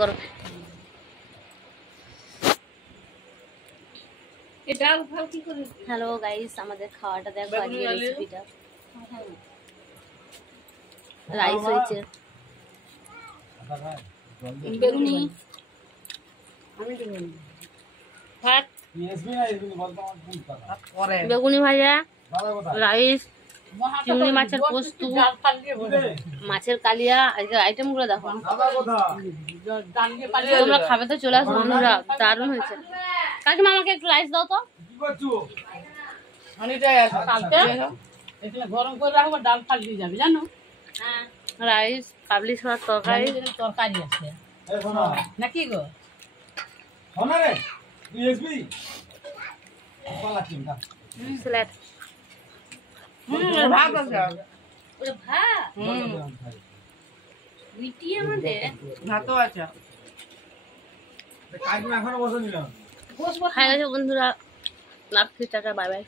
করো। Hello guys, আমাদের খাওয়াটা দেখো, আজকে রেসিপিটা রাইস হয়েছে, বেগুনি ভাত, বেগুনি ভাজা, রাইস, চিংড়ি মাছের পোস্ত, মাছের কালিয়া। আইটেম গুলো দেখো, তোমরা খাবে তো চলে আসো বন্ধুরা, দারুণ হয়েছে। কাকিমা আমাকে একটু রাইস দাও তো। গরম করে রাখবো, ডাল ফাটিয়ে যাবে জানো। রাইস, কাবলি ছোলার তরকারি, তরকারি আছে নাকি গো? স্যালাড। ভাত আছে, ভাতও আছে। খাই গেছে বন্ধুরা, রাখছি, টাটা, বাই বাই।